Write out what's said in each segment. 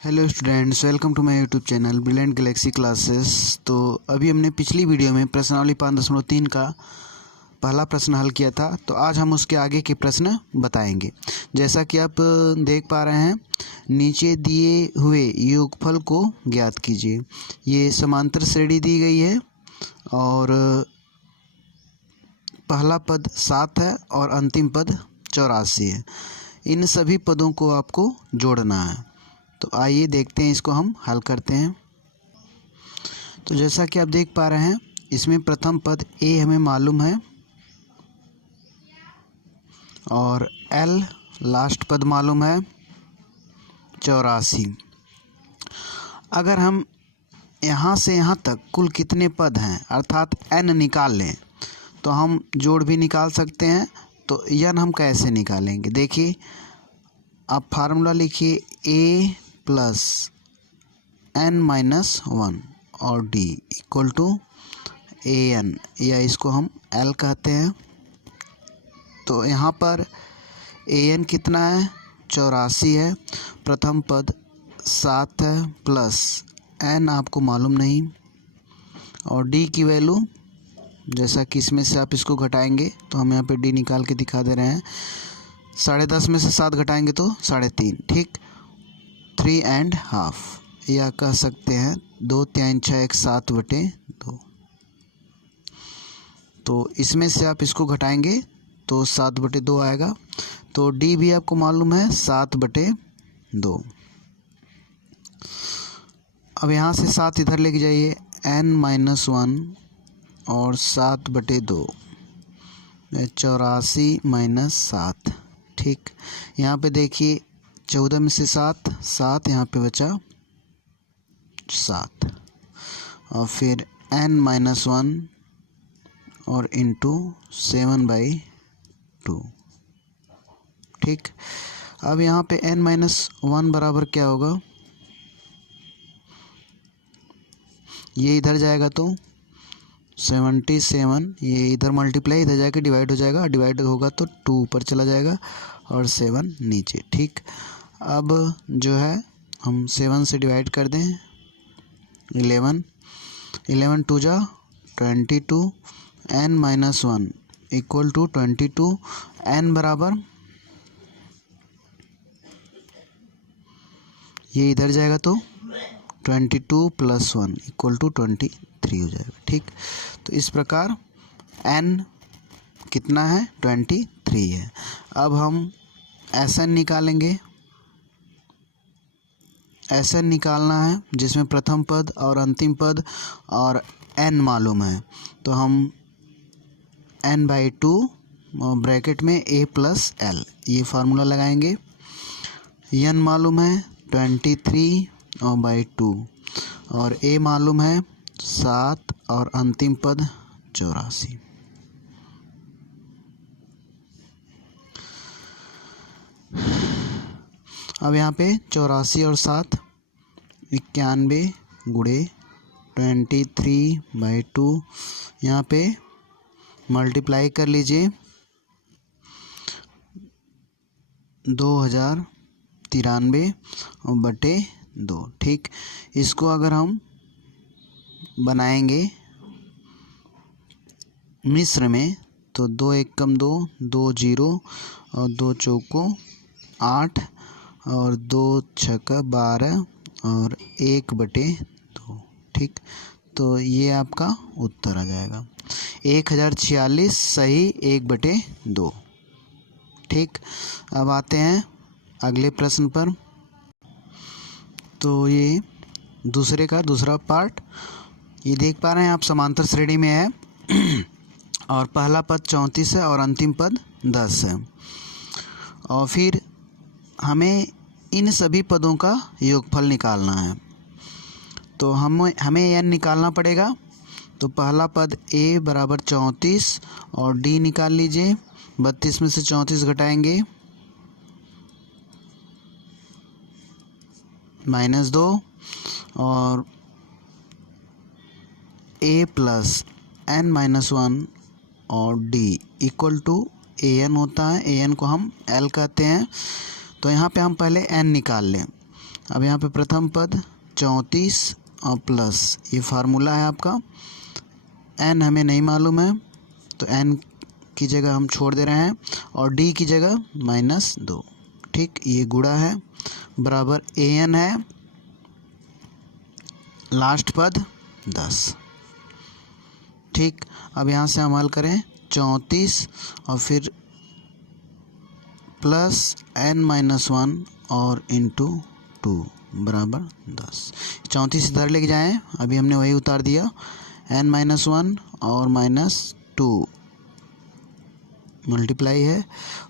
Hello students, welcome to my YouTube channel brilliant galaxy classes. तो अभी हमने पिछली वीडियो में प्रश्नावली 5.3 का पहला प्रश्न हल किया था। तो आज हम उसके आगे के प्रश्न बताएंगे। जैसा कि आप देख पा रहे हैं, नीचे दिए हुए योगफल को ज्ञात कीजिए। ये समांतर श्रेणी दी गई है और पहला पद 7 है और अंतिम पद 84 है। इन सभी पदों को आपको जोड़ना है। तो आइए देखते हैं, इसको हम हल करते हैं। तो जैसा कि आप देख पा रहे हैं, इसमें प्रथम पद ए हमें मालूम है और एल लास्ट पद मालूम है 84। अगर हम यहाँ से यहाँ तक कुल कितने पद हैं अर्थात एन निकाल लें तो हम जोड़ भी निकाल सकते हैं। तो एन हम कैसे निकालेंगे, देखिए आप फार्मूला लिखिए ए प्लस n-1 और d equal to A N, या इसको हम l कहते हैं। तो यहाँ पर ए एन कितना है, 84 है। प्रथम पद 7 है प्लस n आपको मालूम नहीं, और d की वैल्यू जैसा कि इसमें से आप इसको घटाएंगे तो हम यहाँ पे d निकाल के दिखा दे रहे हैं। 10.5 में से 7 घटाएंगे तो 3.5, ठीक, 3.5, या कह सकते हैं 2 3 6 1 7/2। तो इसमें से आप इसको घटाएंगे तो 7/2 आएगा। तो d भी आपको मालूम है 7/2। अब यहाँ से 7 इधर लेके जाइए, n-1 और 7/2 84 - 7, ठीक। यहाँ पे देखिए 14 में से 7 यहाँ पे बचा 7, और फिर n-1 और इंटू 7/2, ठीक। अब यहाँ पे n-1 बराबर क्या होगा, ये इधर जाएगा तो 77, ये इधर मल्टीप्लाई इधर जाके डिवाइड हो जाएगा, डिवाइड होगा तो 2 ऊपर चला जाएगा और 7 नीचे, ठीक। अब जो है हम 7 से डिवाइड कर दें, 11 2 जा 22, n-1 इक्वल टू 22, n बराबर ये इधर जाएगा तो 22 + 1 इक्वल टू 23 हो जाएगा, ठीक। तो इस प्रकार n कितना है, 23 है। अब हम Sn निकालेंगे। Sn निकालना है जिसमें प्रथम पद और अंतिम पद और n मालूम है। तो हम n/2 ब्रैकेट में a + l ये फार्मूला लगाएंगे। n मालूम है 23/2 और a मालूम है 7 और अंतिम पद 84। अब यहाँ पे 84 और 7 91 गुणे 23/2, यहाँ पे मल्टीप्लाई कर लीजिए 2093/2, ठीक। इसको अगर हम बनाएंगे मिश्र में तो 2 × 1 = 2, 2 0 और 2 चौको 8 और 2 6 12 और 1/2, ठीक। तो ये आपका उत्तर आ जाएगा 1046 सही 1/2, ठीक। अब आते हैं अगले प्रश्न पर। तो ये दूसरे का दूसरा पार्ट, ये देख पा रहे हैं आप, समांतर श्रेणी में है और पहला पद 34 है और अंतिम पद 10 है। और फिर हमें इन सभी पदों का योगफल निकालना है। तो हमें n निकालना पड़ेगा। तो पहला पद a बराबर 34 और d निकाल लीजिए। 32 में से 34 घटाएंगे -2 और a + n-1 और d इक्वल टू an होता है। an को हम l कहते हैं। तो यहाँ पे हम पहले n निकाल लें। अब यहाँ पे प्रथम पद 34 और प्लस ये फार्मूला है आपका। n हमें नहीं मालूम है तो n की जगह हम छोड़ दे रहे हैं और d की जगह -2। ठीक, ये गुणा है बराबर an है लास्ट पद 10। ठीक, अब यहाँ से हम हल करें 34 और फिर प्लस n-1 और इंटू 2 बराबर 10। 34 इधर लेके जाएं, अभी हमने वही उतार दिया n-1 और -2 मल्टीप्लाई है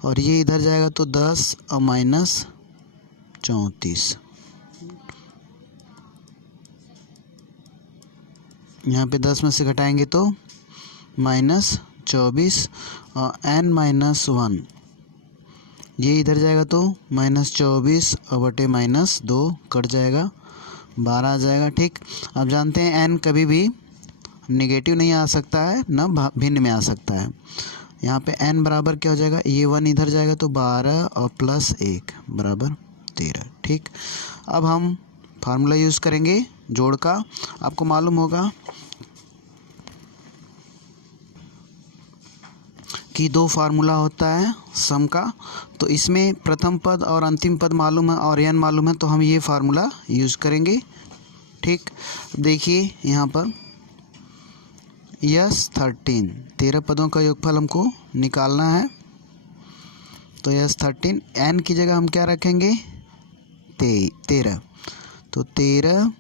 और ये इधर जाएगा तो 10 और -34। यहाँ पे 10 में से घटाएंगे तो -24 और n-1 ये इधर जाएगा तो -24 और बटे -2 कट जाएगा 12 आ जाएगा। ठीक, अब जानते हैं n कभी भी नेगेटिव नहीं आ सकता है ना भिन्न में आ सकता है। यहाँ पे n बराबर क्या हो जाएगा, ये 1 इधर जाएगा तो 12 और प्लस 1 बराबर 13। ठीक, अब हम फार्मूला यूज़ करेंगे जोड़ का। आपको मालूम होगा कि 2 फार्मूला होता है सम का, तो इसमें प्रथम पद और अंतिम पद मालूम है और n मालूम है तो हम ये फार्मूला यूज़ करेंगे। ठीक, देखिए यहाँ पर यस 13 पदों का योगफल हमको निकालना है। तो यस 13 n की जगह हम क्या रखेंगे 13, तो 13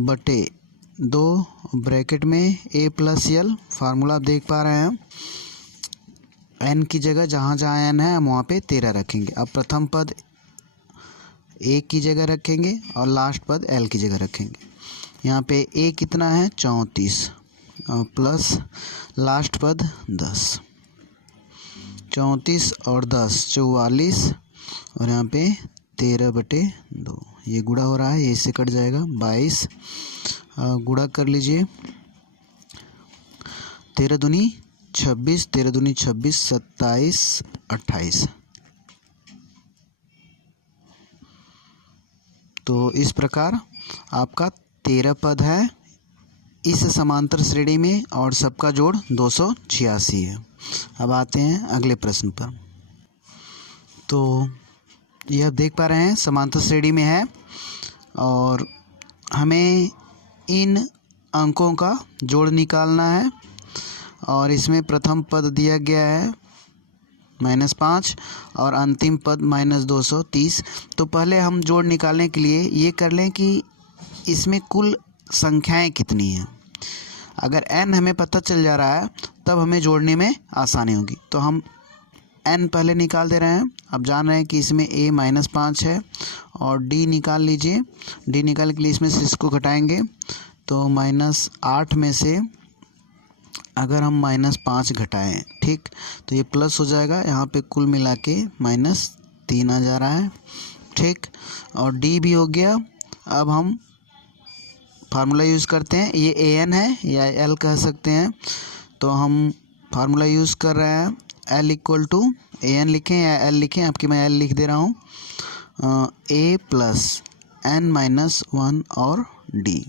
बटे 2 ब्रैकेट में a प्लस l फार्मूला आप देख पा रहे हैं। n की जगह जहाँ जहाँ n है हम वहाँ पे 13 रखेंगे। अब प्रथम पद a की जगह रखेंगे और लास्ट पद l की जगह रखेंगे। यहाँ पे a कितना है 34 और प्लस लास्ट पद 10, 34 और 10 44 और यहाँ पे 13 बटे 2 ये गुणा हो रहा है, ये इससे कट जाएगा 22। गुणा कर लीजिए 13 दूनी 26, 13 दूनी 26, 27, 28। तो इस प्रकार आपका 13 पद है इस समांतर श्रेणी में और सबका जोड़ 286 है। अब आते हैं अगले प्रश्न पर। तो यह आप देख पा रहे हैं समांतर श्रेणी में है और हमें इन अंकों का जोड़ निकालना है और इसमें प्रथम पद दिया गया है -5 और अंतिम पद -230। तो पहले हम जोड़ निकालने के लिए ये कर लें कि इसमें कुल संख्याएं कितनी हैं। अगर n हमें पता चल जा रहा है तब हमें जोड़ने में आसानी होगी। तो हम n पहले निकाल दे रहे हैं। अब जान रहे हैं कि इसमें a -5 है और d निकाल लीजिए। d निकालने के लिए इसमें से इसको घटाएंगे तो -8 में से अगर हम -5 घटाएं, ठीक, तो ये प्लस हो जाएगा। यहाँ पे कुल मिला के -3 आ जा रहा है। ठीक, और d भी हो गया। अब हम फार्मूला यूज़ करते हैं, ये an है या l कह सकते हैं। तो हम फार्मूला यूज़ कर रहे हैं l = an लिखें या l लिखें, आपकी मैं l लिख दे रहा हूँ। a + n-1 और d।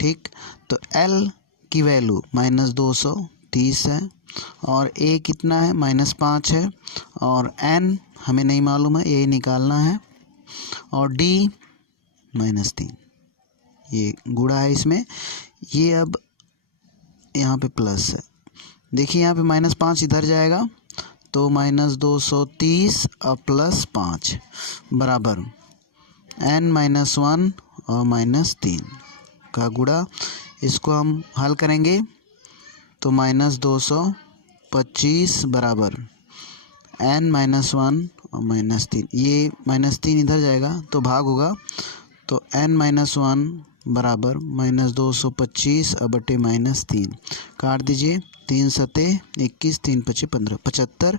ठीक, तो l की वैल्यू -230 है और a कितना है -5 है और n हमें नहीं मालूम है, यही निकालना है और d -3 ये गुणा है इसमें। ये अब यहाँ पे प्लस है, देखिए यहाँ पे -5 इधर जाएगा तो -230 और +5 बराबर n-1 और -3 का गुणा। इसको हम हल करेंगे तो -225 बराबर n-1 और -3, ये -3 इधर जाएगा तो भाग होगा तो n-1 बराबर -225 और बटे -3 काट दीजिए। 3 सते 21, 3 पचे 15, 75।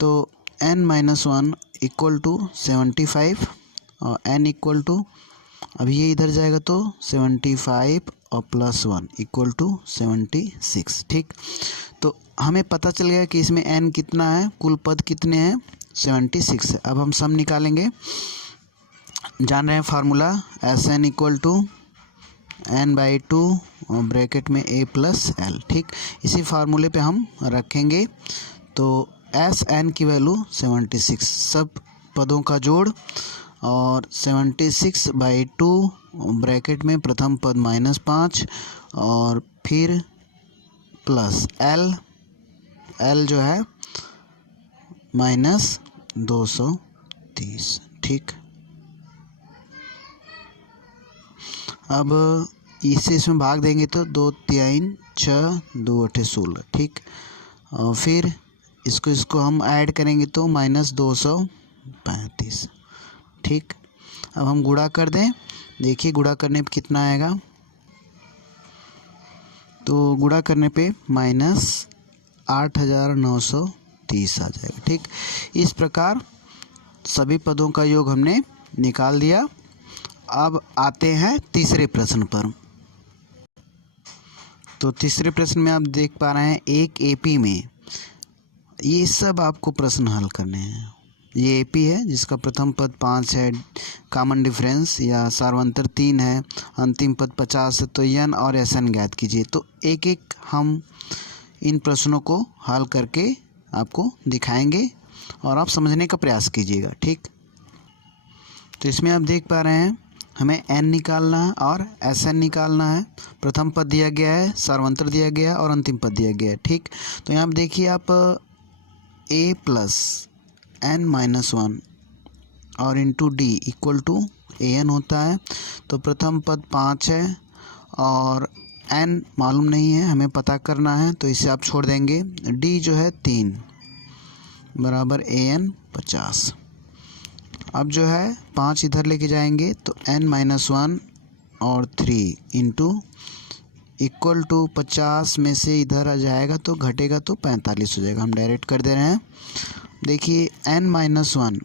तो n-1 = 75 और n = अब ये इधर जाएगा तो 75 और +1 = 76। ठीक, तो हमें पता चल गया कि इसमें n कितना है, कुल पद कितने हैं 76 है। अब हम सम निकालेंगे। जान रहे हैं formula S N equal to N by two और ब्रैकेट में ए प्लस एल। ठीक, इसी फार्मूले पे हम रखेंगे। तो एस एन की वैल्यू 76, सब पदों का जोड़, और 76/2 ब्रैकेट में प्रथम पद -5 और फिर प्लस एल, एल जो है -230। ठीक, अब इसे इसमें भाग देंगे तो 2 3 6 2 8 16। ठीक, और फिर इसको हम ऐड करेंगे तो -235। ठीक, अब हम गुणा कर दें, देखिए गुणा करने पे कितना आएगा। तो गुणा करने पे -8930 आ जाएगा। ठीक, इस प्रकार सभी पदों का योग हमने निकाल दिया। अब आते हैं तीसरे प्रश्न पर। तो तीसरे प्रश्न में आप देख पा रहे हैं एक एपी में, ये सब आपको प्रश्न हल करने हैं। ये एपी है जिसका प्रथम पद 5 है, कॉमन डिफरेंस या सार्वंतर 3 है, अंतिम पद 50 है। तो एन और एस एन ज्ञात कीजिए। तो एक एक हम इन प्रश्नों को हल करके आपको दिखाएंगे और आप समझने का प्रयास कीजिएगा। ठीक, तो इसमें आप देख पा रहे हैं हमें एन निकालना है और एस एन निकालना है। प्रथम पद दिया गया है, सार्वंतर दिया गया है और अंतिम पद दिया गया है। ठीक, तो यहाँ पर देखिए आप ए प्लस एन -1 और into D equal to A N होता है। तो प्रथम पद 5 है और एन मालूम नहीं है, हमें पता करना है, तो इसे आप छोड़ देंगे। डी जो है 3 बराबर ए एन 50। अब जो है 5 इधर लेके जाएंगे तो n -1 और 3 इंटू इक्वल टू 50 में से इधर आ जाएगा तो घटेगा तो 45 हो जाएगा। हम डायरेक्ट कर दे रहे हैं। देखिए n -1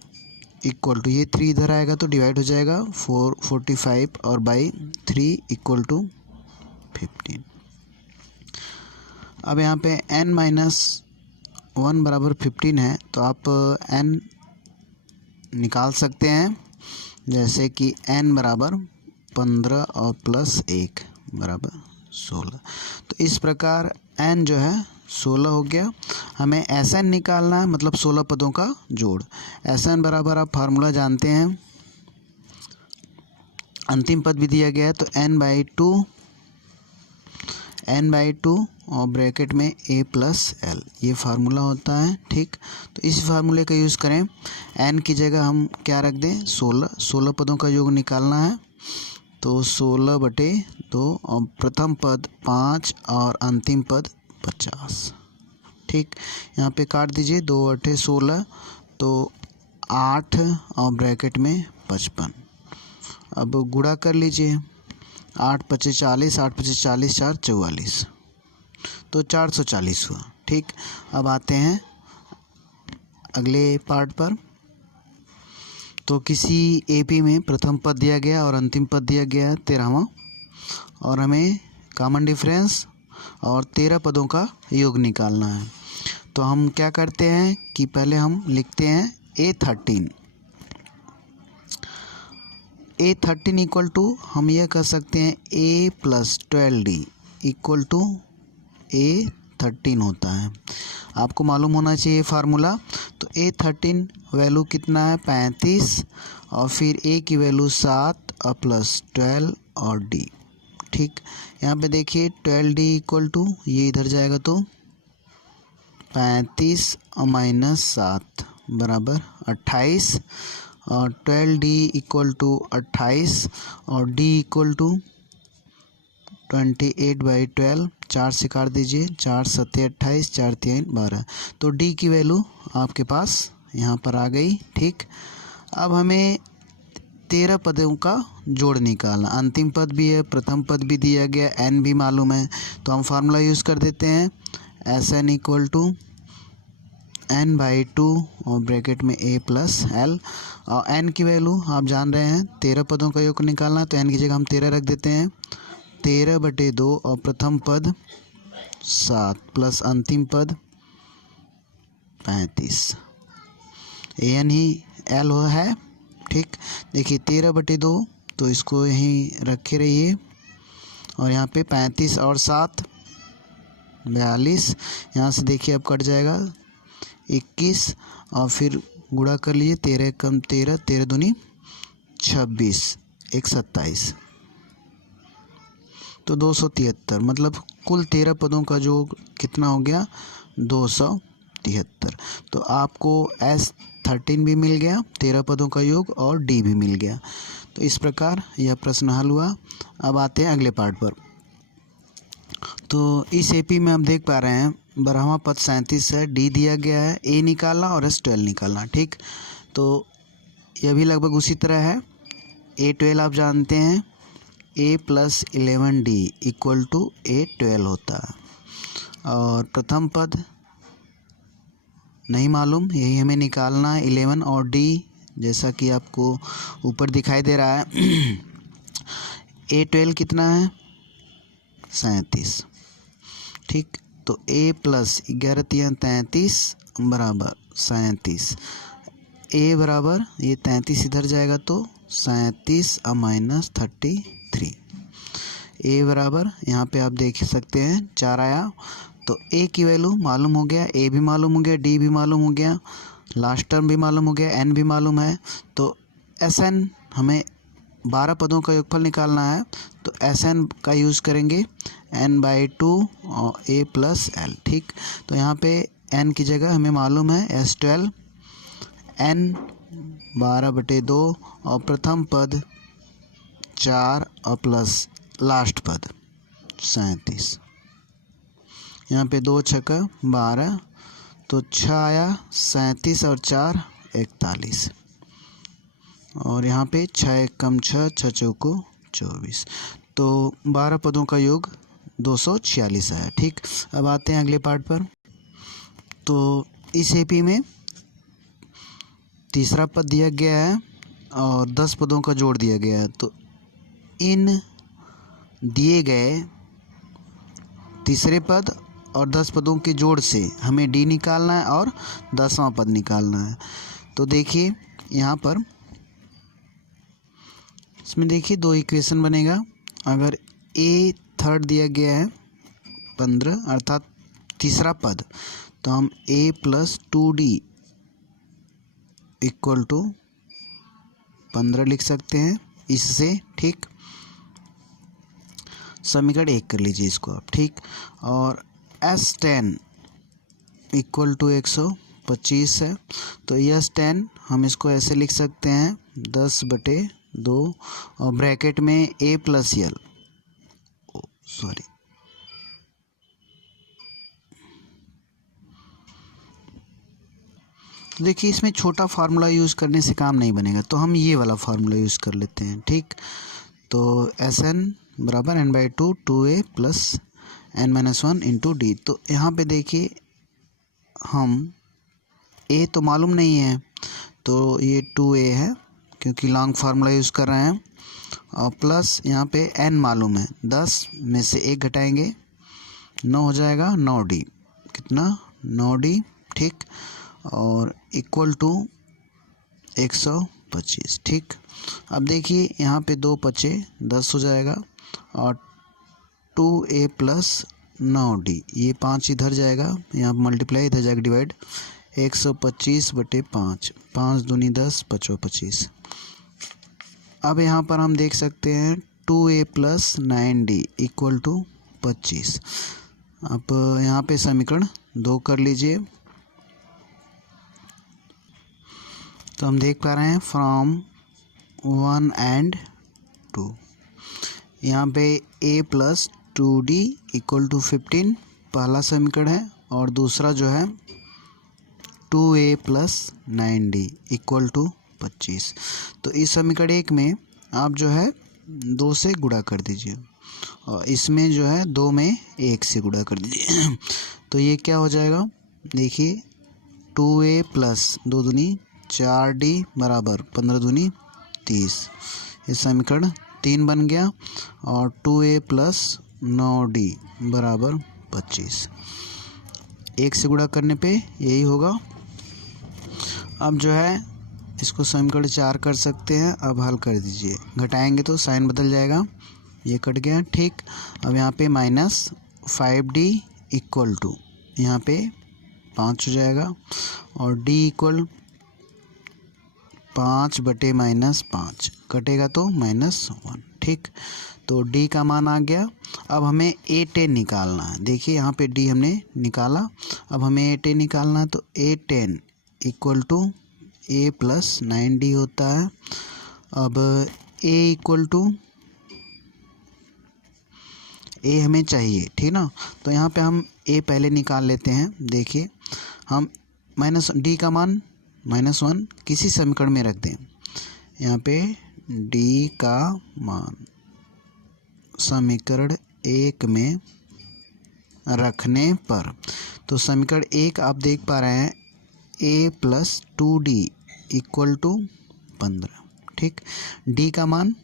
इक्वल टू ये 3 इधर आएगा तो डिवाइड हो जाएगा 45 और बाई 3 इक्वल टू 15। अब यहाँ पे n -1 बराबर 15 है तो आप n निकाल सकते हैं, जैसे कि n बराबर 15 और प्लस 1 बराबर 16। तो इस प्रकार n जो है 16 हो गया। हमें Sn निकालना है, मतलब 16 पदों का जोड़। Sn बराबर आप फार्मूला जानते हैं, अंतिम पद भी दिया गया है तो n/2 और ब्रैकेट में a प्लस एल, ये फार्मूला होता है। ठीक, तो इस फार्मूले का यूज़ करें। n की जगह हम क्या रख दें 16 पदों का योग निकालना है। तो 16/2 और प्रथम पद 5 और अंतिम पद 50। ठीक, यहाँ पे काट दीजिए, 2 8 16 तो 8 और ब्रैकेट में 55। अब गुणा कर लीजिए, 8 25 40, 8 25 40, 4 44, तो 440 हुआ। ठीक, अब आते हैं अगले पार्ट पर। तो किसी एपी में प्रथम पद दिया गया और अंतिम पद दिया गया है 13वां, और हमें कॉमन डिफरेंस और 13 पदों का योग निकालना है। तो हम क्या करते हैं कि पहले हम लिखते हैं A13 इक्वल टू, हम यह कर सकते हैं A + 12D equal to A13 होता है। आपको मालूम होना चाहिए फार्मूला। तो A13 वैल्यू कितना है 35 और फिर A की वैल्यू 7 और प्लस 12 और D। ठीक, यहाँ पे देखिए 12D इक्वल टू, ये इधर जाएगा तो 35 और -7 बराबर 28 और 12D इक्वल टू 28 और D इक्वल टू 28/12, 4 से काट दीजिए, 4 7 28, 4 3 12। तो D की वैल्यू आपके पास यहाँ पर आ गई। ठीक, अब हमें 13 पदों का जोड़ निकालना। अंतिम पद भी है, प्रथम पद भी दिया गया, n भी मालूम है, तो हम फार्मूला यूज़ कर देते हैं Sn इक्वल टू n/2 और ब्रैकेट में a प्लस एल। और n की वैल्यू आप जान रहे हैं, 13 पदों का योग निकालना है, तो n की जगह हम 13 रख देते हैं। 13/2 और प्रथम पद 7 प्लस अंतिम पद 35। an ही l है ठीक, देखिए 13/2, तो इसको यहीं रखे रहिए। और यहाँ पे 35 और 7 42, यहाँ से देखिए अब कट जाएगा 21 और फिर गुणा कर लीजिए, 13 कम 13, 13 दूनी 26, 1 27, तो 273, मतलब कुल 13 पदों का योग कितना हो गया, 273। तो आपको S13 भी मिल गया 13 पदों का योग, और D भी मिल गया। तो इस प्रकार यह प्रश्न हल हुआ। अब आते हैं अगले पार्ट पर। तो इस एपी में हम देख पा रहे हैं 12वां पद 37 है, D दिया गया है, A निकालना और S12 निकालना। ठीक, तो यह भी लगभग उसी तरह है। A12 आप जानते हैं, A + 11D = A12 होता है। और प्रथम पद नहीं मालूम, यही हमें निकालना है, 11 और D, जैसा कि आपको ऊपर दिखाई दे रहा है। A12 कितना है, 37। ठीक, तो A + 11 × 33 = 37। A बराबर, ये 33 इधर जाएगा तो 37 - 33। A बराबर, यहाँ पे आप देख सकते हैं 4 आया। तो A की वैल्यू मालूम हो गया, A भी मालूम हो गया, D भी मालूम हो गया, लास्ट टर्म भी मालूम हो गया, N भी मालूम है। तो Sn, हमें 12 पदों का योगफल निकालना है, तो Sn का यूज़ करेंगे, n/2 और A + L। ठीक, तो यहाँ पे n की जगह हमें मालूम है S12, n 12/2 और प्रथम पद 4 और प्लस लास्ट पद 37। यहाँ पे 2 छक्का 12, तो 6 आया, 37 और 4 41, और यहाँ पे 6 1 कम 6, 6 चौको 24। तो 12 पदों का योग 246 आया। ठीक, अब आते हैं अगले पार्ट पर। तो इस एपी में तीसरा पद दिया गया है और 10 पदों का जोड़ दिया गया है। तो इन दिए गए तीसरे पद और 10 पदों के जोड़ से हमें D निकालना है और 10वां पद निकालना है। तो देखिए यहाँ पर, इसमें देखिए 2 इक्वेशन बनेगा। अगर A थर्ड दिया गया है 15, अर्थात तीसरा पद, तो हम A + 2D = 15 लिख सकते हैं इससे। ठीक, समीकरण 1 कर लीजिए इसको आप। ठीक, और S10 = 125 है। तो S10 हम इसको ऐसे लिख सकते हैं 10/2 और ब्रैकेट में A + L, सॉरी, देखिए इसमें छोटा फार्मूला यूज़ करने से काम नहीं बनेगा, तो हम ये वाला फार्मूला यूज़ कर लेते हैं। ठीक, तो Sn = n/2 2A + n-1 × D। तो यहाँ पे देखिए हम A तो मालूम नहीं है, तो ये 2A है क्योंकि लॉन्ग फार्मूला यूज़ कर रहे हैं, और प्लस यहाँ पे n मालूम है, 10 में से 1 घटाएंगे 9 हो जाएगा, 9D, कितना, 9D। ठीक, और = 125। ठीक, अब देखिए यहाँ पे 2 बचे, 10 हो जाएगा, और 2A + 9D, ये 5 इधर जाएगा, यहाँ मल्टीप्लाई, इधर जाएगा डिवाइड, 125/5, 5 दूनी 10, 5 25। अब यहाँ पर हम देख सकते हैं 2A + 9D = 25। अब यहाँ पे समीकरण 2 कर लीजिए। तो हम देख पा रहे हैं फ्रॉम 1 and 2, यहाँ पे A + 2D = 15 पहला समीकरण है, और दूसरा जो है 2A + 9D = 25। तो इस समीकरण 1 में आप जो है 2 से गुणा कर दीजिए, और इसमें जो है 2 में 1 से गुणा कर दीजिए। तो ये क्या हो जाएगा, देखिए 2A + 2 दूनी 4D = 15 दूनी 30, ये समीकरण 3 बन गया, और 2A + 9D = 25। 1 से गुणा करने पे यही होगा। अब जो है इसको समीकरण 4 कर सकते हैं। अब हल कर दीजिए, घटाएंगे तो साइन बदल जाएगा, ये कट गया। ठीक, अब यहाँ पे -5D इक्वल टू यहाँ पे 5 हो जाएगा और D इक्वल 5/-5 कटेगा तो -1। ठीक, तो D का मान आ गया। अब हमें A10 निकालना है। देखिए यहाँ पे D हमने निकाला, अब हमें A10 निकालना है। तो A10 equal to A + 9D होता है। अब A इक्वल टू A हमें चाहिए, ठीक ना। तो यहाँ पे हम A पहले निकाल लेते हैं। देखिए हम D का मान -1 किसी समीकरण में रख दें। यहाँ पे D का मान समीकरण 1 में रखने पर, तो समीकरण 1 आप देख पा रहे हैं A + 2D इक्वल टू 15। ठीक, D का मान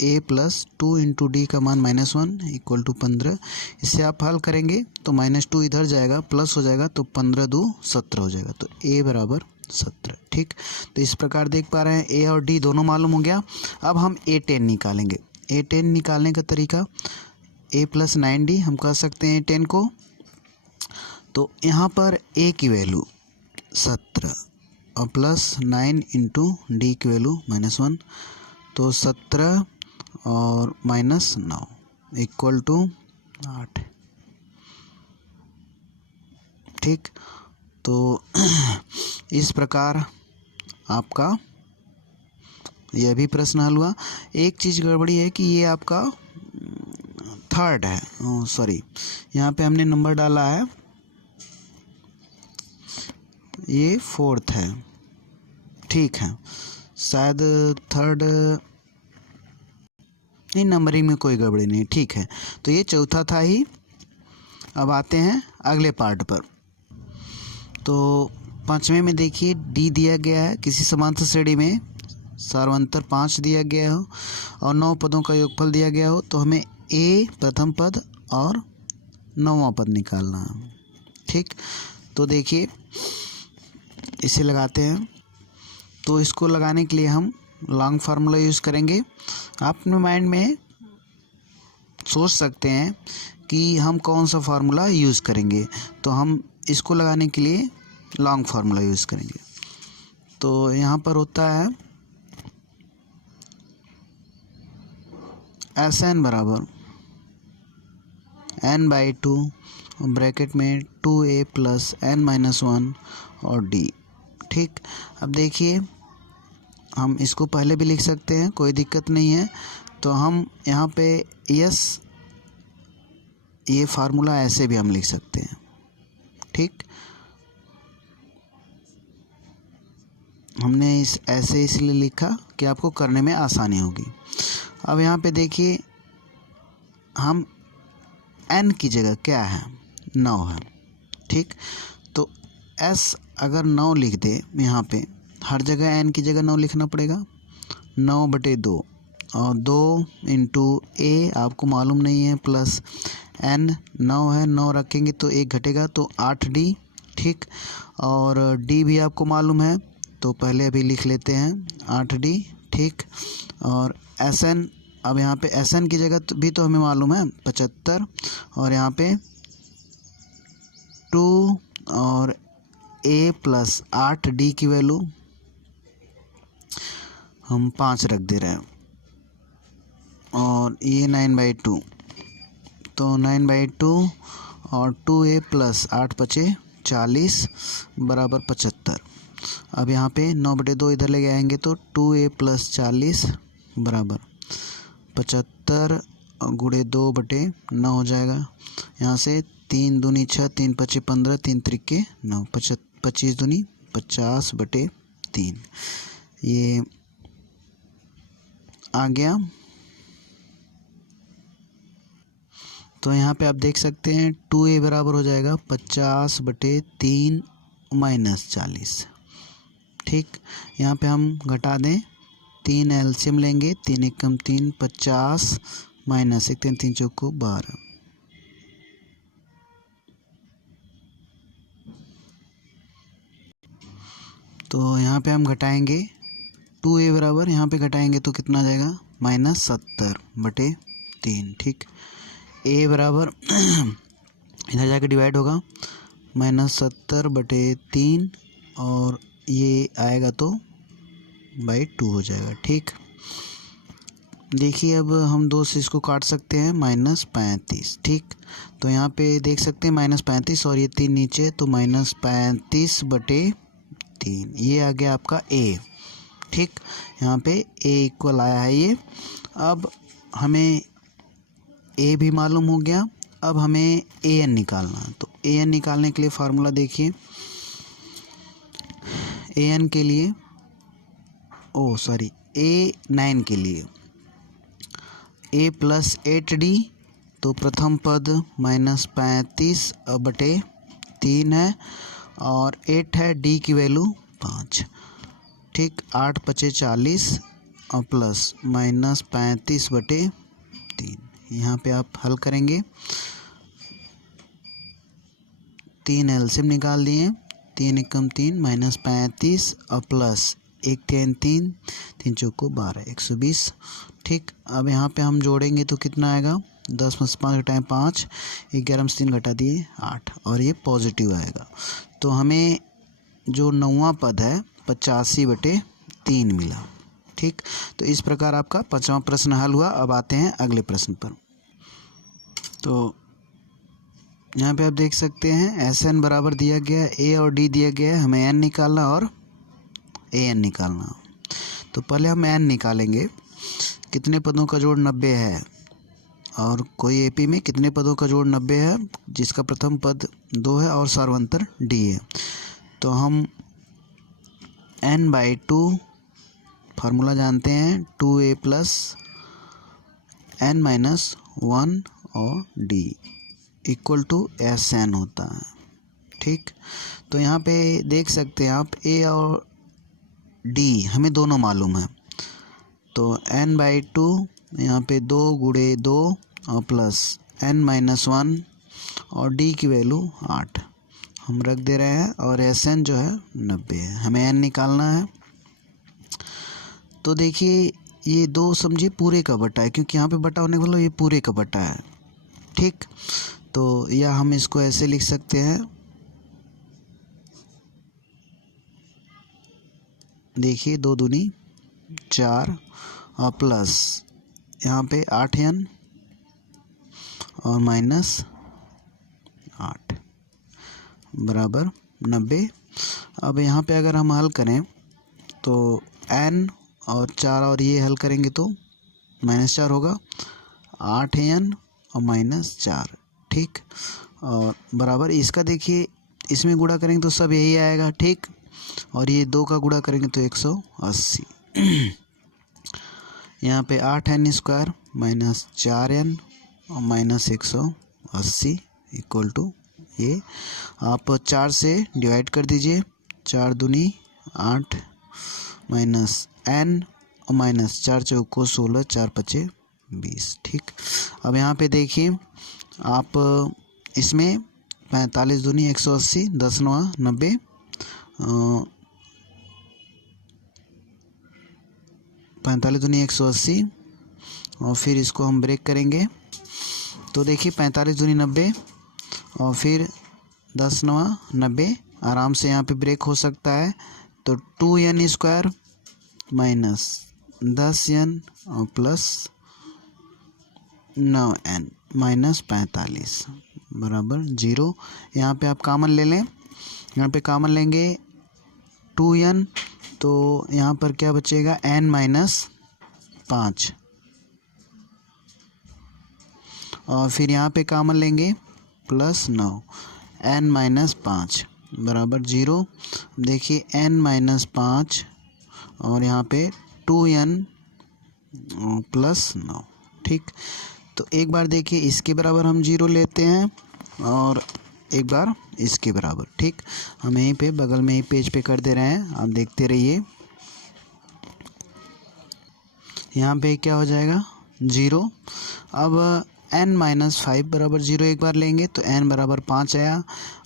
A + 2 × D का मान -1 इक्वल टू 15। इससे आप हल करेंगे तो -2 इधर जाएगा, प्लस हो जाएगा, तो 15×2 = 17 हो जाएगा। तो A बराबर 17। ठीक, तो इस प्रकार देख पा रहे हैं A और D दोनों मालूम हो गया। अब हम A10 निकालेंगे। A10 निकालने का तरीका, A + 9D हम कह सकते हैं A10 को। तो यहाँ पर A की वैल्यू 17 और +9 × D की वैल्यू -1, तो 17 और -9 इक्वल टू 8। ठीक, तो इस प्रकार आपका यह भी प्रश्न हल हुआ। एक चीज़ गड़बड़ी है कि ये आपका 3rd है, सॉरी यहाँ पे हमने नंबर डाला है, ये 4th है। ठीक है, शायद 3rd नहीं, नंबरिंग में कोई गड़बड़ी नहीं। ठीक है, तो ये चौथा था ही। अब आते हैं अगले पार्ट पर। तो 5वें में देखिए D दिया गया है, किसी समांतर श्रेणी में सार्वंतर 5 दिया गया हो और 9 पदों का योगफल दिया गया हो, तो हमें A प्रथम पद और 9वां पद निकालना है। ठीक, तो देखिए इसे लगाते हैं। तो इसको लगाने के लिए हम लॉन्ग फार्मूला यूज़ करेंगे। आप अपने माइंड में सोच सकते हैं कि हम कौन सा फार्मूला यूज़ करेंगे, तो हम इसको लगाने के लिए लॉन्ग फार्मूला यूज़ करेंगे। तो यहाँ पर होता है Sn बराबर n/2 ब्रैकेट में 2A + n-1 और D। ठीक, अब देखिए हम इसको पहले भी लिख सकते हैं, कोई दिक्कत नहीं है। तो हम यहाँ पे ये फार्मूला ऐसे भी हम लिख सकते हैं। ठीक, हमने ऐसे इसलिए लिखा कि आपको करने में आसानी होगी। अब यहाँ पे देखिए हम n की जगह क्या है, 9 है। ठीक, तो s अगर 9 लिख दे, यहाँ पे हर जगह n की जगह 9 लिखना पड़ेगा, 9/2 और 2 × A आपको मालूम नहीं है, प्लस n 9 है, 9 रखेंगे तो 1 घटेगा, तो 8D। ठीक, और D भी आपको मालूम है, तो पहले अभी लिख लेते हैं 8D। ठीक, और Sn, अब यहाँ पे Sn की जगह भी तो हमें मालूम है 75, और यहाँ पे 2 और A + 8D की वैल्यू हम 5 रख दे रहे हैं, और ये 9/2, तो 9/2 और 2A + 8×5 = 40 बराबर 75। अब यहाँ पे 9/2 इधर ले आएंगे तो 2A + 40 बराबर 75 × 2/9 हो जाएगा। यहाँ से 3 दूनी 6, 3 × 5 = 15, 3 × 9, 25 दूनी 50/3, ये आ गया। तो यहाँ पे आप देख सकते हैं 2A बराबर हो जाएगा 50/3 - 40। ठीक, यहाँ पे हम घटा दें, 3 एलसीएम लेंगे, 3 एकम 3, 50 - 1 3 3 चौको 12। तो यहाँ पे हम घटाएंगे 2a बराबर, यहाँ पे घटाएंगे तो कितना आ जाएगा -70/3। ठीक, a बराबर इधर जाके डिवाइड होगा -70/3 और ये आएगा तो /2 हो जाएगा। ठीक, देखिए अब हम 2 से इसको काट सकते हैं -35। ठीक, तो यहाँ पे देख सकते हैं -35 और ये 3 नीचे तो -35/3 ये आ गया आपका a। ठीक, यहाँ पे a इक्वल आया है ये। अब हमें a भी मालूम हो गया, अब हमें an निकालना है। तो an निकालने के लिए फार्मूला देखिए, an के लिए a9 के लिए a + 8d, तो प्रथम पद -35/3 है और 8 है, d की वैल्यू 5। ठीक, 8 × 5 = 40 और प्लस -35/3। यहाँ पे आप हल करेंगे, 3 एलसीएम निकाल दिए, 3 एकम 3 -35 और प्लस 1 3 3 3 चौको 12 120। ठीक, अब यहाँ पे हम जोड़ेंगे तो कितना आएगा 10 में से 5 घटाएं 5, 11 में से 3 घटा दिए 8 और ये पॉजिटिव आएगा। तो हमें जो 9वां पद है 85/3 मिला। ठीक, तो इस प्रकार आपका 5वां प्रश्न हल हुआ। अब आते हैं अगले प्रश्न पर। तो यहाँ पे आप देख सकते हैं SN बराबर दिया गया है, A और D दिया गया है, हमें N निकालना और AN निकालना। तो पहले हम N निकालेंगे, कितने पदों का जोड़ 90 है और कोई AP में कितने पदों का जोड़ 90 है जिसका प्रथम पद 2 है और सार्वंतर D है। तो हम n/2 फार्मूला जानते हैं, 2a + n-1 और d = SN होता है। ठीक, तो यहाँ पे देख सकते हैं आप a और d हमें दोनों मालूम है, तो n/2 यहाँ पे 2 × 2 और प्लस n-1 और d की वैल्यू 8 हम रख दे रहे हैं और SN जो है 90 है, हमें n निकालना है। तो देखिए ये 2 समझिए पूरे का बटा है, क्योंकि यहाँ पे बटा होने वाला ये पूरे का बटा है। ठीक, तो या हम इसको ऐसे लिख सकते हैं, देखिए 2 दूनी 4 और प्लस यहाँ पे 8n और -8 बराबर 90। अब यहाँ पे अगर हम हल करें तो n और 4 और ये हल करेंगे तो -4 होगा, 8n और -4। ठीक, और बराबर इसका देखिए इसमें गुणा करेंगे तो सब यही आएगा। ठीक, और ये 2 का गुणा करेंगे तो 180। यहाँ पे 8n² -4n और -180 = ये आप 4 से डिवाइड कर दीजिए, 4 दूनी 8 -n और -4 चौको 16 4 5 20। ठीक, अब यहाँ पे देखिए आप इसमें 45 दूनी 180, 10 9 90 45 दूनी 180 और फिर इसको हम ब्रेक करेंगे तो देखिए 45 दूनी 90 और फिर 10 9 90 आराम से यहाँ पे ब्रेक हो सकता है। तो 2n² -10n और प्लस 9n -45 बराबर 0। यहाँ पे आप कामन ले लें, यहाँ पे कामन लेंगे 2n, तो यहाँ पर क्या बचेगा n -5 और फिर यहाँ पे कामन लेंगे +9 n -5 बराबर 0। देखिए n -5 और यहाँ पे 2n +9। ठीक, तो एक बार देखिए इसके बराबर हम 0 लेते हैं और एक बार इसके बराबर। ठीक, हम यहीं पे बगल में ही पेज पे कर दे रहे हैं, आप देखते रहिए। यहाँ पे क्या हो जाएगा 0। अब n -5 बराबर 0 एक बार लेंगे तो n बराबर 5 आया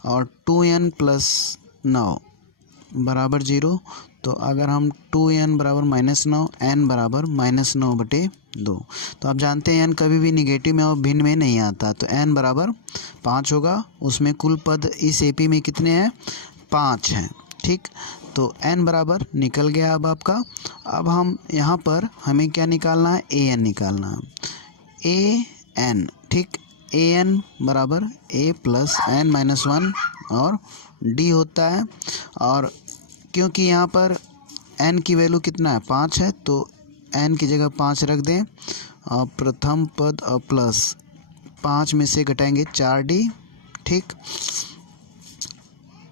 और 2n + 9 बराबर 0, तो अगर हम 2n बराबर -9, n बराबर -9/2, तो आप जानते हैं n कभी भी निगेटिव में और भिन्न में नहीं आता, तो n बराबर 5 होगा। उसमें कुल पद इस एपी में कितने हैं? 5 हैं, ठीक। तो n बराबर निकल गया अब आपका। अब हम यहाँ पर हमें क्या निकालना है? an निकालना है, an, ठीक। an बराबर a प्लस n-1 और d होता है। और क्योंकि यहाँ पर n की वैल्यू कितना है? 5 है, तो n की जगह 5 रख दें और प्रथम पद और प्लस 5 में से घटाएंगे 4d, ठीक।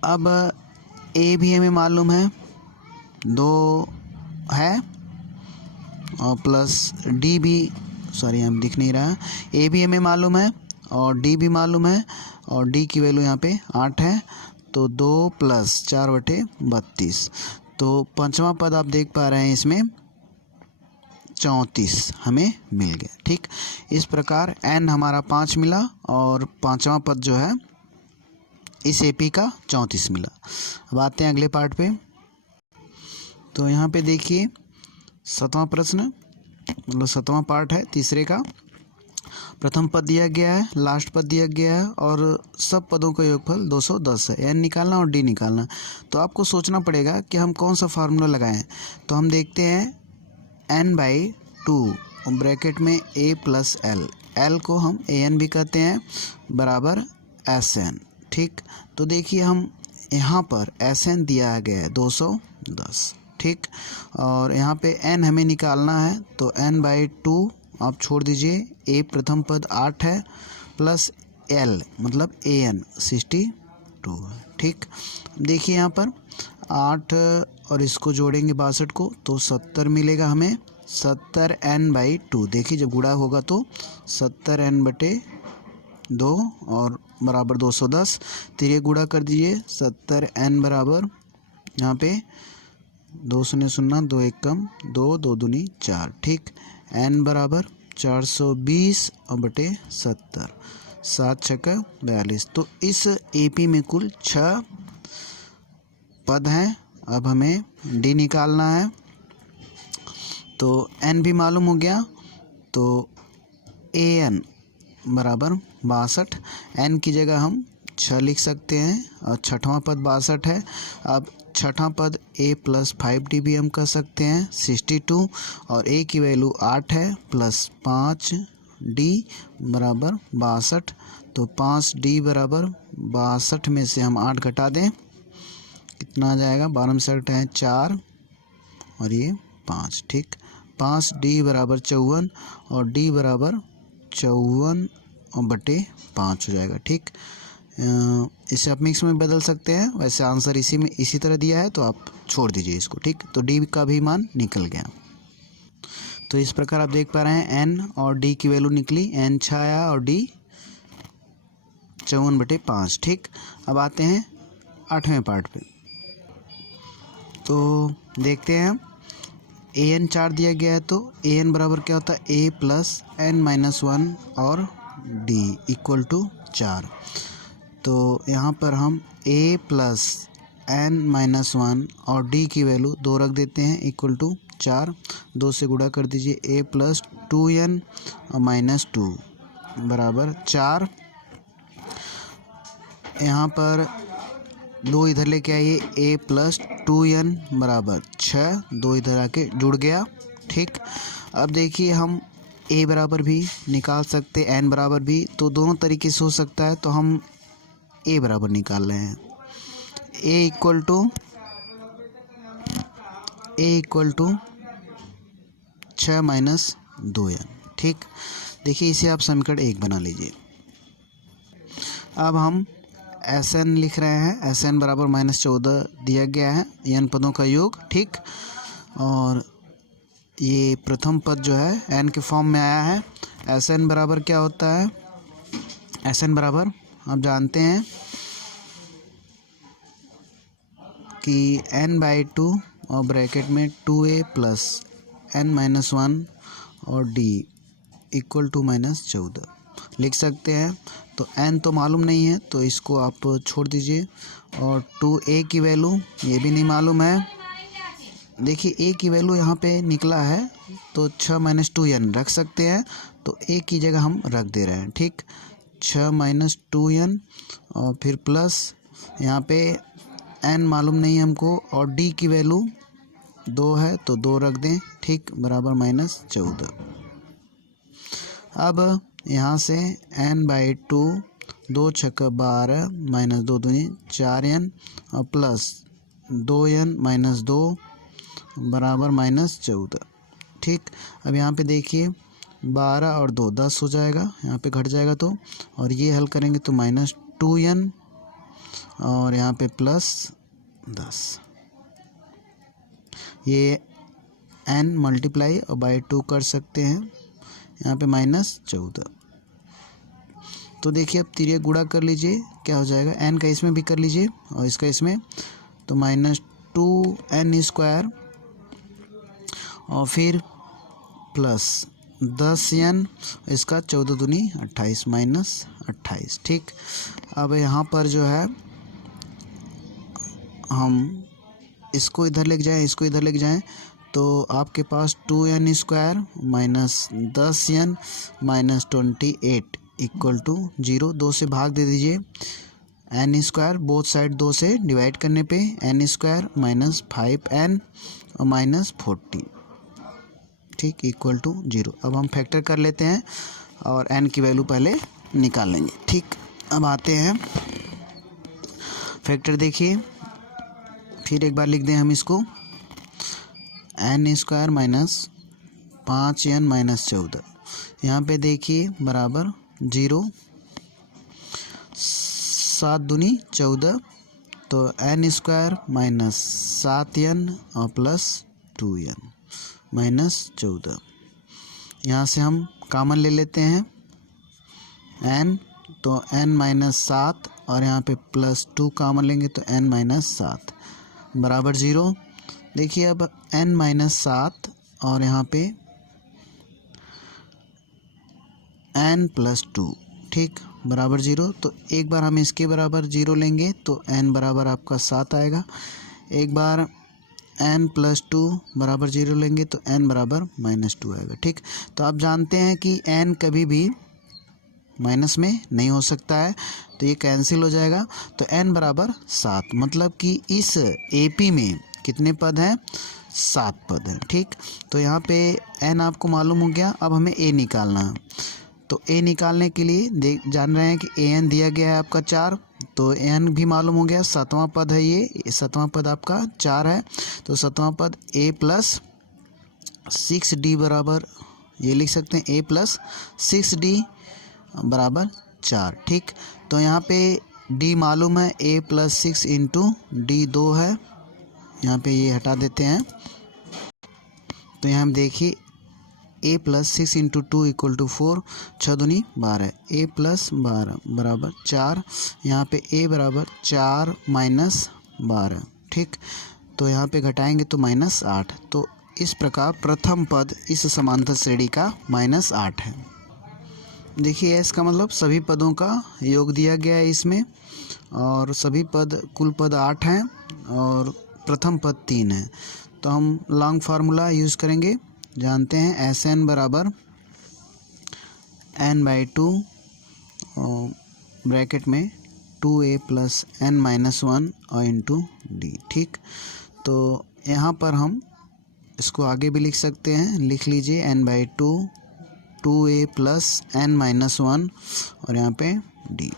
अब a भी हमें मालूम है 2 है और प्लस d भी, सॉरी यहाँ दिख नहीं रहा है, a भी हमें मालूम है और d भी मालूम है और d की वैल्यू यहाँ पे 8 है, तो 2 + 4/32। तो पांचवा पद आप देख पा रहे हैं इसमें 34 हमें मिल गया, ठीक। इस प्रकार n हमारा 5 मिला और पांचवा पद जो है इस एपी का 34 मिला। अब आते हैं अगले पार्ट पे। तो यहाँ पे देखिए 7वां प्रश्न, मतलब 7वां पार्ट है तीसरे का। प्रथम पद दिया गया है, लास्ट पद दिया गया है और सब पदों का योगफल 210 है। n निकालना और d निकालना। तो आपको सोचना पड़ेगा कि हम कौन सा फार्मूला लगाएं। तो हम देखते हैं n/2 ब्रैकेट में a + l, l को हम an भी कहते हैं, बराबर sn, ठीक। तो देखिए हम यहाँ पर sn दिया गया है 210, ठीक। और यहाँ पे n हमें निकालना है, तो n/2 आप छोड़ दीजिए, a प्रथम पद 8 है प्लस l मतलब an 62 है, ठीक। देखिए यहाँ पर 8 और इसको जोड़ेंगे 62 को, तो 70 मिलेगा हमें। 70n/2, देखिए जब गुणा होगा तो 70n/2 और बराबर 210। तो ये गुणा कर दीजिए, 70n बराबर यहाँ पे 2 0 0 2 1 कम 2 2 दूनी 4, ठीक। n बराबर 420/70, 7 6 42। तो इस एपी में कुल 6 पद हैं। अब हमें d निकालना है, तो n भी मालूम हो गया, तो an बराबर 62। n की जगह हम 6 लिख सकते हैं और छठवां पद 62 है। अब छठा पद a + 5d भी हम कर सकते हैं 62, और a की वैल्यू 8 है प्लस 5d बराबर 62। तो 5d बराबर 62 में से हम 8 घटा दें, कितना आ जाएगा? 12 में से घटाएं 4 और ये 5, ठीक। 5d बराबर 54 और d बराबर 54/5 हो जाएगा, ठीक। इसे आप मिक्स में बदल सकते हैं, वैसे आंसर इसी तरह दिया है, तो आप छोड़ दीजिए इसको, ठीक। तो d का भी मान निकल गया। तो इस प्रकार आप देख पा रहे हैं n और d की वैल्यू निकली, n 6 आया और d 54/5, ठीक। अब आते हैं 8वें पार्ट पे। तो देखते हैं an 4 दिया गया है, तो an बराबर क्या होता है? a + n-1 और d = 4। तो यहाँ पर हम a + n-1 और d की वैल्यू 2 रख देते हैं, = 4। 2 से गुणा कर दीजिए, a + 2n - 2 बराबर 4। यहाँ पर 2 इधर लेके आइए, a + 2n बराबर 6, 2 इधर आके जुड़ गया, ठीक। अब देखिए हम a बराबर भी निकाल सकते, n बराबर भी, तो दोनों तरीके से हो सकता है। तो हम a बराबर निकाल रहे हैं, a = 6 - 2n, ठीक। देखिए इसे आप समीकरण 1 बना लीजिए। अब हम Sn लिख रहे हैं, Sn बराबर -14 दिया गया है, n पदों का योग, ठीक। और ये प्रथम पद जो है n के फॉर्म में आया है। Sn बराबर क्या होता है? Sn बराबर आप जानते हैं कि n/2 और ब्रैकेट में 2a + n-1 और d = -14। लिख सकते हैं। तो n तो मालूम नहीं है तो इसको आप छोड़ दीजिए। और 2a की वैल्यू ये भी नहीं मालूम है। देखिए a की वैल्यू यहाँ पे निकला है तो 6 - 2n रख सकते हैं, तो a की जगह हम रख दे रहे हैं। ठीक, 6 - 2n और फिर प्लस यहाँ पे n मालूम नहीं है हमको, और d की वैल्यू 2 है तो 2 रख दें। ठीक, बराबर -14। अब यहाँ से n/2, 2 × 12 -2 दूनी 4n और प्लस 2n - 2 बराबर -14। ठीक, अब यहाँ पे देखिए 12 और 2 10 हो जाएगा, यहाँ पे घट जाएगा तो, और ये हल करेंगे तो -2n और यहाँ पे +10। ये n मल्टीप्लाई और बाई 2 कर सकते हैं, यहाँ पे -14। तो देखिए अब तिर्यक गुणा कर लीजिए, क्या हो जाएगा, n का इसमें भी कर लीजिए और इसका इसमें, तो -2n² और फिर प्लस 10n, इसका 14 दूनी 28 -28। ठीक, अब यहाँ पर जो है हम इसको इधर लेके जाएं, इसको इधर लेके जाएं, तो आपके पास 2n² -10n -28 = 0। 2 से भाग दे दीजिए, n² बोथ साइड 2 से डिवाइड करने पे n² -5n और -40। ठीक, = 0। अब हम फैक्टर कर लेते हैं और n की वैल्यू पहले निकाल लेंगे। ठीक, अब आते हैं फैक्टर, देखिए फिर एक बार लिख दें हम इसको, n² -5n -14, यहाँ पे देखिए बराबर 0, 7 दूनी 14, तो n² -7n और प्लस 2n -14। यहाँ से हम कॉमन ले लेते हैं n, तो n -7 और यहाँ पे +2 कॉमन लेंगे तो n -7 बराबर 0। देखिए अब n -7 और यहाँ पे n + 2, ठीक, बराबर 0। तो एक बार हम इसके बराबर 0 लेंगे तो n बराबर आपका 7 आएगा। एक बार n + 2 बराबर 0 लेंगे तो n बराबर -2 आएगा। ठीक, तो आप जानते हैं कि n कभी भी माइनस में नहीं हो सकता है, तो ये कैंसिल हो जाएगा। तो n बराबर 7, मतलब कि इस AP में कितने पद हैं, 7 पद हैं। ठीक, तो यहाँ पे n आपको मालूम हो गया। अब हमें a निकालना है, तो a निकालने के लिए जान रहे हैं कि an दिया गया है आपका 4, तो n भी मालूम हो गया, 7वां पद है ये 7वां पद आपका 4 है, तो 7वां पद a + 6d बराबर, ये लिख सकते हैं a + 6d बराबर 4। ठीक, तो यहाँ पे d मालूम है, a + 6 × d 2 है, यहाँ पे ये हटा देते हैं। तो यहाँ हम देखिए a + 6 × 2 = 4, 6 दूनी 12, a + 12 बराबर 4, यहाँ पे a बराबर 4 - 12। ठीक, तो यहाँ पे घटाएंगे तो -8। तो इस प्रकार प्रथम पद इस समांतर श्रेणी का -8 है। देखिए इसका मतलब सभी पदों का योग दिया गया है इसमें, और सभी पद कुल पद 8 हैं और प्रथम पद 3 है। तो हम लॉन्ग फार्मूला यूज़ करेंगे, जानते हैं Sn बराबर n/2 ब्रैकेट में 2a + n - 1 और × d। ठीक, तो यहाँ पर हम इसको आगे भी लिख सकते हैं, लिख लीजिए n/2 2a + n - 1 और यहाँ पे d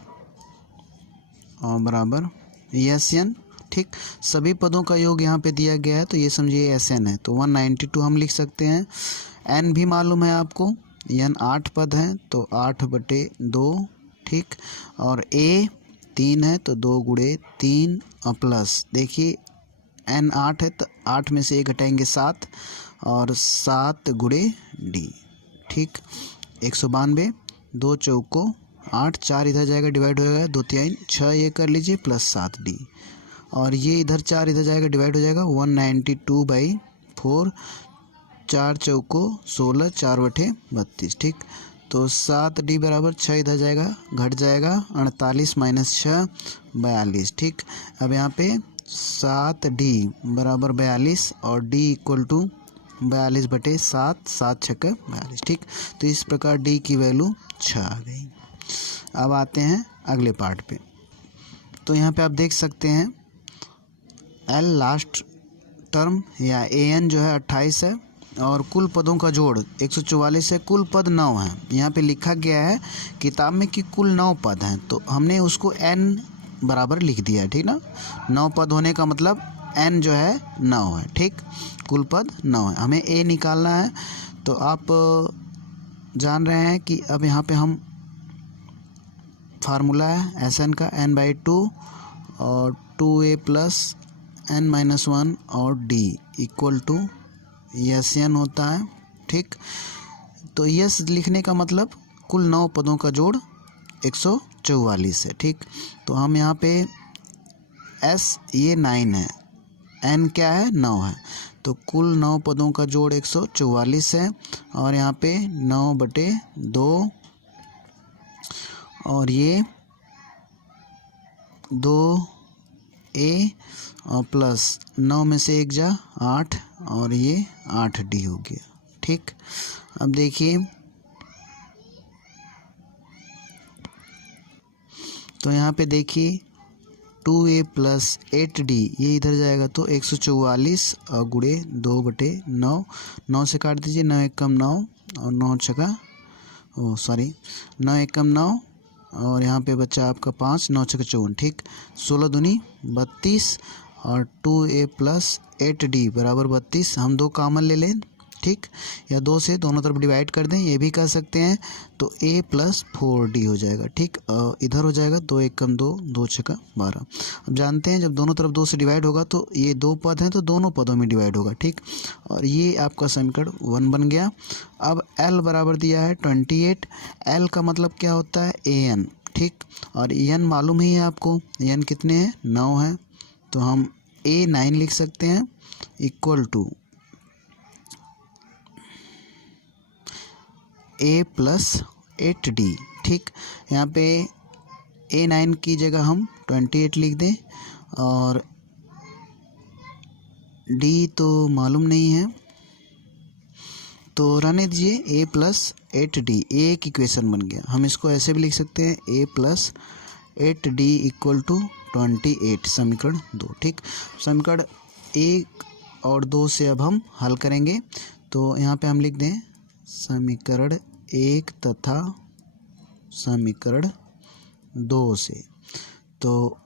और बराबर Sn। ठीक, सभी पदों का योग यहाँ पे दिया गया है तो ये समझिए Sn है, तो 192 हम लिख सकते हैं। n भी मालूम है आपको, n 8 पद हैं तो 8/2। ठीक, और a 3 है तो 2 × 3 और प्लस, देखिए n 8 है तो 8 में से 1 घटाएंगे 7 और 7 × d। ठीक, 192, 2 चौको 8, 4 इधर जाएगा डिवाइड हो जाएगा, 2 3 6 ये कर लीजिए प्लस 7d, और ये इधर 4 इधर जाएगा डिवाइड हो जाएगा, 192/4, 4 चौको 16, 4 बटे 32। ठीक, तो 7D बराबर 6 इधर जाएगा, घट जाएगा, 48 माइनस 6 42। ठीक, अब यहाँ पे 7D बराबर 42 और D इक्वल टू 42/7, 7 छक्का 42। ठीक, तो इस प्रकार D की वैल्यू 6 आ गई। अब आते हैं अगले पार्ट पे। तो यहाँ पे आप देख सकते हैं L लास्ट टर्म या AN जो है 28 है और कुल पदों का जोड़ 144 है, कुल पद 9 है। यहाँ पे लिखा गया है किताब में कि कुल 9 पद हैं, तो हमने उसको n बराबर लिख दिया। ठीक ना, 9 पद होने का मतलब n जो है 9 है। ठीक, कुल पद 9 है, हमें a निकालना है। तो आप जान रहे हैं कि अब यहाँ पे हम फार्मूला है Sn का n/2 और 2a प्लस n-1 और d इक्वल टू Sn होता है। ठीक, तो यस लिखने का मतलब कुल 9 पदों का जोड़ 144 है। ठीक, तो हम यहाँ पे S ये 9 है, N क्या है 9 है, तो कुल 9 पदों का जोड़ 144 है और यहाँ पे 9/2 और ये 2a और प्लस 9 में से 1 जा 8 और ये 8D हो गया। ठीक, अब देखिए तो यहाँ पे देखिए 2a प्लस 8D ये इधर जाएगा तो 144 और गुणे 2/9, 9 से काट दीजिए, 9 एकम 9 और 9 छक्का 9 एकम 9 और यहाँ पे बच्चा आपका 5, 9 छक्का 54। ठीक, 16 दूनी 32 और 2a प्लस 8D बराबर 32। हम 2 कॉमन ले लें, ठीक, या 2 से दोनों तरफ डिवाइड कर दें, ये भी कर सकते हैं, तो a प्लस 4D हो जाएगा। ठीक, इधर हो जाएगा 2 एकम 2, 2 छक्का 12। अब जानते हैं जब दोनों तरफ 2 से डिवाइड होगा तो ये 2 पद हैं तो दोनों पदों में डिवाइड होगा। ठीक, और ये आपका समीकरण 1 बन गया। अब L बराबर दिया है 28, L का मतलब क्या होता है AN। ठीक, और n मालूम ही है आपको, n कितने हैं 9 है, तो हम a 9 लिख सकते हैं equal to a plus 8D। ठीक, यहाँ पे a 9 की जगह हम 28 लिख दें और d तो मालूम नहीं है तो रहने दीजिए, a प्लस 8D एक इक्वेशन बन गया। हम इसको ऐसे भी लिख सकते हैं a plus 8D equal to 28, समीकरण 2। ठीक, समीकरण 1 और 2 से अब हम हल करेंगे, तो यहाँ पे हम लिख दें समीकरण 1 तथा समीकरण 2 से, तो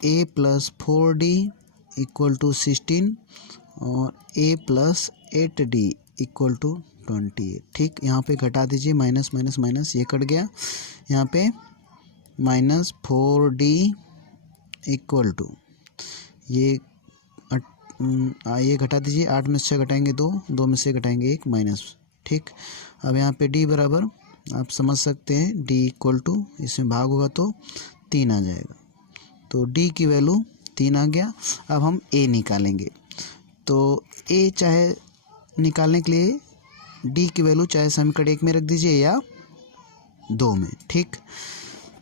a plus 4D equal to 16 और a plus 8D equal to 28। ठीक, यहाँ पे घटा दीजिए, माइनस माइनस माइनस ये कट गया, यहाँ पे माइनस 4D इक्वल टू ये घटा दीजिए, 8 में से 6 घटाएंगे 2, 2 में से घटाएंगे 1 माइनस। ठीक, अब यहाँ पे D बराबर आप समझ सकते हैं D इक्वल टू इसमें भाग होगा तो 3 आ जाएगा, तो D की वैल्यू 3 आ गया। अब हम A निकालेंगे, तो A चाहे निकालने के लिए D की वैल्यू चाहे समीकरण 1 में रख दीजिए या 2 में। ठीक,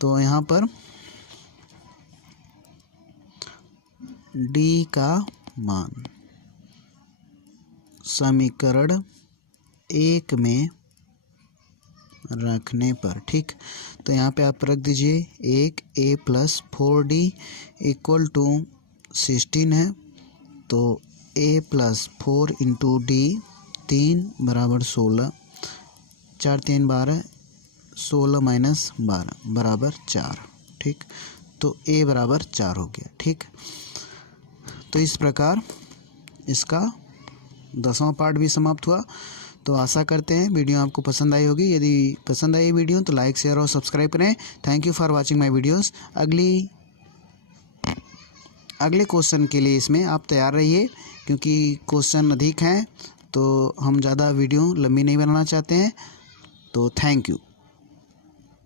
तो यहाँ पर D का मान समीकरण 1 में रखने पर, ठीक, तो यहाँ पे आप रख दीजिए 1 a plus 4D equal to 16 है, तो a प्लस 4 इंटू D 3 बराबर 16, 4 3 12, 16 माइनस 12 बराबर 4। ठीक, तो a बराबर 4 हो गया। ठीक, तो इस प्रकार इसका 10वां पार्ट भी समाप्त हुआ। तो आशा करते हैं वीडियो आपको पसंद आई होगी। यदि पसंद आई वीडियो तो लाइक शेयर और सब्सक्राइब करें। Thank you for watching my videos. अगले क्वेश्चन के लिए इसमें आप तैयार रहिए, क्योंकि क्वेश्चन अधिक हैं तो हम ज़्यादा वीडियो लंबी नहीं बनाना चाहते हैं। तो थैंक यू।